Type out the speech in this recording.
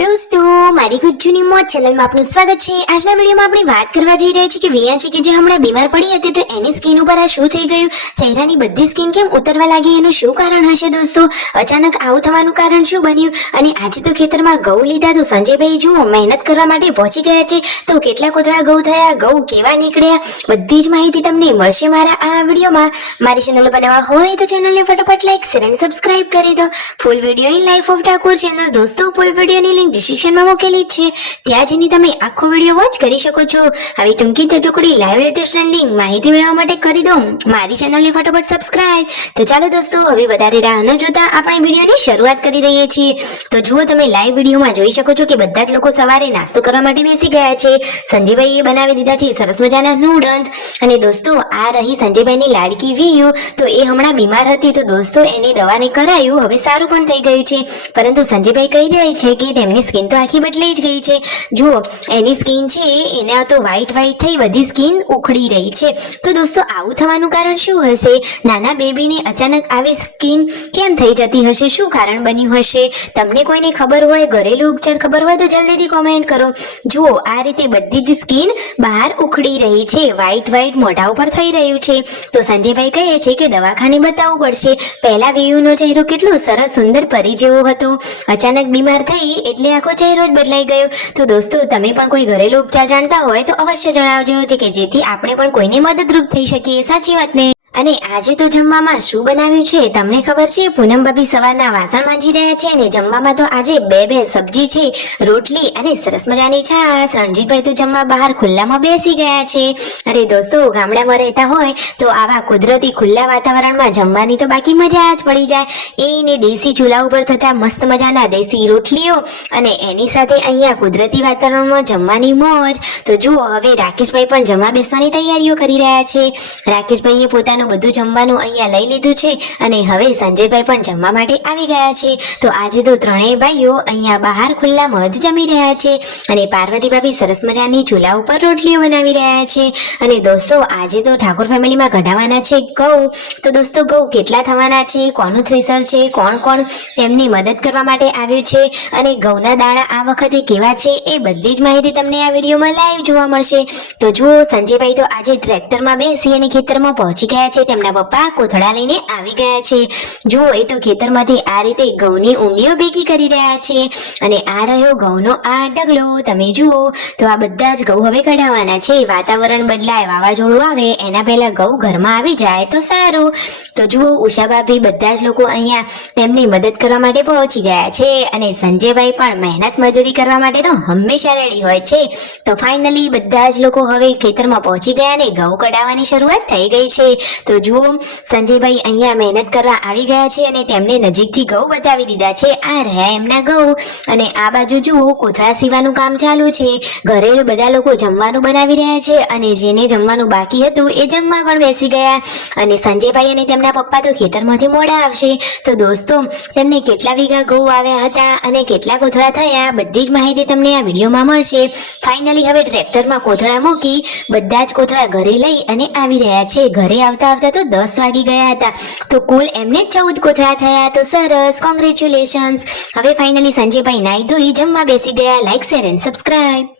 દોસ્તો મારી ગુજ્જુની મોજ ચેનલમાં આપનું સ્વાગત છે। આજના વિડીયોમાં આપણે વાત કરવા જઈ રહ્યા છીએ કે વિયાંશી કે જે હમણાં બીમાર પડી હતી તો એની સ્કિન ઉપર આ શું થઈ ગયું, ચહેરાની બધી સ્કિન કેમ ઉતરવા લાગી, એનું શું કારણ હશે દોસ્તો? અચાનક આવું થવાનું કારણ શું બન્યું? અને આજે તો ખેતરમાં ઘઉં લીધા તો સંજયભાઈ જુઓ મહેનત કરવા માટે પહોંચી ગયા છે તો કેટલા કોતરા ઘઉં થયા, ઘઉં કેવા નીકળ્યા, બધી જ માહિતી તમને મળશે મારા આ વિડીયોમાં। મારી ચેનલ પર નવા હોય તો ચેનલને ફટાફટ લાઈક શેર અને સબસ્ક્રાઇબ કરી દો। Full video in life of Thakor channel દોસ્તો ફૂલ વિડીયોની લિંક ડિસ્ક્રિપ્શનમાં મૂકેલી છે, ત્યાં જઈને તમે આખો વિડીયો વોચ કરી શકો છો। આવી ટૂંકી ચટુકડી લાઈવ લેટેસ્ટ ટ્રેન્ડિંગ માહિતી મેળવવા માટે કરી દો મારી ચેનલને ફટાફટ સબસ્ક્રાઇબ। તો ચાલો દોસ્તો હવે વધારે રાહ ન જોતા આપણે વિડીયોની શરૂઆત કરી રહીએ છીએ। તો જુઓ તમે લાઈવ વિડીયોમાં જોઈ શકો છો કે બધા જ લોકો સવારે નાસ્તો કરવા માટે બેસી ગયા છે। સંજયભાઈએ બનાવી દીધા છે સરસ મજાના નૂડલ્સ। અને દોસ્તો આ રહી સંજયભાઈની લાડકી વીયુ, તો એ હમણાં બીમાર હતી તો દોસ્તો એની દવાને કરાયું, હવે સારું પણ થઈ ગયું છે, પરંતુ સંજયભાઈ કહી રહ્યા છે કે તેમની સ્કિન તો આખી બદલાઈ જ ગઈ છે। જુઓ એની સ્કિન છે એના તો વ્હાઈટ થઈ બધી સ્કિન ઉખડી રહી છે। તો દોસ્તો આવું થવાનું કારણ શું હશે? નાના બેબીને અચાનક આવી સ્કિન કેમ થઈ જતી હશે? શું કારણ બન્યું હશે? તમને કોઈને ખબર હોય, ઘરેલું ઉપચાર ખબર હોય તો જલ્દીથી કોમેન્ટ કરો। જુઓ આ રીતે બધી જ સ્કિન બહાર ઉખડી રહી છે, વ્હાઈટ મોઢા ઉપર થઈ રહ્યું છે। તો સંજયભાઈ કહે છે કે દવાખાને બતાવવું પડશે। પહેલા વીયુનો ચહેરો કેટલો સરસ સુંદર પરી જેવો હતો, અચાનક બીમાર થઈ એટલે આખો ચહેરો જ બદલાઈ ગયો। તો દોસ્તો તમે પણ કોઈ ઘરેલું ઉપચાર જાણતા હોય તો અવશ્ય જણાવજો કે જેથી આપણે પણ કોઈને મદદરૂપ થઈ શકીએ, સાચી વાત ને? અને આજે તો જમવામાં શું બનાવ્યું છે તમને ખબર છે? પૂનમ ભાભી સવારના વાસણ માંજી રહ્યા છે અને જમવામાં તો આજે બે સબ્જી છે, રોટલી અને સરસ મજાની છાશ। રણજીતભાઈ તો જમવા બહાર ખુલ્લામાં બેસી ગયા છે। અરે દોસ્તો ગામડામાં રહેતા હોય તો આવા કુદરતી ખુલ્લા વાતાવરણમાં જમવાની તો બાકી મજા જ પડી જાય। એને દેશી ચૂલા ઉપર થતા મસ્ત મજાના દેશી રોટલીઓ અને એની સાથે અહીંયા કુદરતી વાતાવરણમાં જમવાની મોજ। તો જુઓ હવે રાકેશભાઈ પણ જમવા બેસવાની તૈયારીઓ કરી રહ્યા છે। રાકેશભાઈએ પોતાનું બધું જમવાનું અહીંયા લઈ લીધું છે અને હવે સંજયભાઈ પણ જમવા માટે આવી ગયા છે। તો આજે તો ત્રણેય ભાઈઓ અહીંયા બહાર ખુલ્લામાં જ જમી રહ્યા છે અને પાર્વતી ભાભી સરસ મજાની ચૂલા ઉપર રોટલીઓ બનાવી રહ્યા છે। અને દોસ્તો આજે તો ઠાકોર ફેમિલીમાં કઢાવાના છે ઘઉં। તો દોસ્તો ઘઉં કેટલા થવાના છે, કોનું થ્રેસર છે, કોણ તેમની મદદ કરવા માટે આવ્યું છે અને ઘઉંના દાણા આ વખતે કેવા છે એ બધી જ માહિતી તમને આ વિડીયોમાં લાઈવ જોવા મળશે। તો જુઓ સંજયભાઈ તો આજે ટ્રેક્ટરમાં બેસી અને ખેતરમાં પહોંચી ગયા છે, તેમના પપ્પા કોથળા લઈને આવી ગયા છે। જુઓ એ તો ખેતરમાંથી આ રીતે ઘઉંની ઊંડીઓ ભેગી કરી રહ્યા છે અને આ રહ્યો ઘઉંનો આ ઢગલો, તમે જુઓ તો આ બધા જ ઘઉં હવે કઢાવવાના છે। વાતાવરણ બદલાય, વાવાઝોડું આવે એના પહેલા ઘઉં ઘરમાં આવી જાય તો સારું। તો જુઓ ઉષા ભાભી બધા જ લોકો અહીંયા તેમની મદદ કરવા માટે પહોંચી ગયા છે અને સંજયભાઈ પણ મહેનત મજૂરી કરવા માટે તો હંમેશા રેડી હોય છે। તો ફાઇનલી બધા જ લોકો હવે ખેતરમાં પહોંચી ગયા અને ઘઉં કઢાવવાની શરૂઆત થઈ ગઈ છે। તો જુઓ સંજયભાઈ અહીંયા મહેનત કરવા આવી ગયા છે અને તેમને નજીકથી ઘઉં બતાવી દીધા છે। આ રહ્યા એમના ઘઉં અને આ બાજુ જુઓ કોથળા સીવાનું કામ ચાલુ છે। ઘરે બધા લોકો જમવાનું બનાવી રહ્યા છે અને જેને જમવાનું બાકી હતું એ જમવા પણ બેસી ગયા અને સંજયભાઈ અને તેમના પપ્પા તો ખેતરમાંથી મોડા આવશે। તો દોસ્તો તેમને કેટલા વીઘા ઘઉં આવ્યા હતા અને કેટલા કોથળા થયા બધી જ માહિતી તમને આ વિડીયોમાં મળશે। ફાઇનલી હવે ટ્રેક્ટરમાં કોથળા મૂકી બધા જ કોથળા ઘરે લઈ અને આવી રહ્યા છે। ઘરે આવતા તો 10 વાગી ગયા હતા, તો કુલ એમને 14 કોથળા થયા। તો સરસ, કોંગ્રેચ્યુલેશન્સ। હવે ફાઇનલી સંજયભાઈ નાઈ ધોઈ જમવા બેસી ગયા। Like share and subscribe.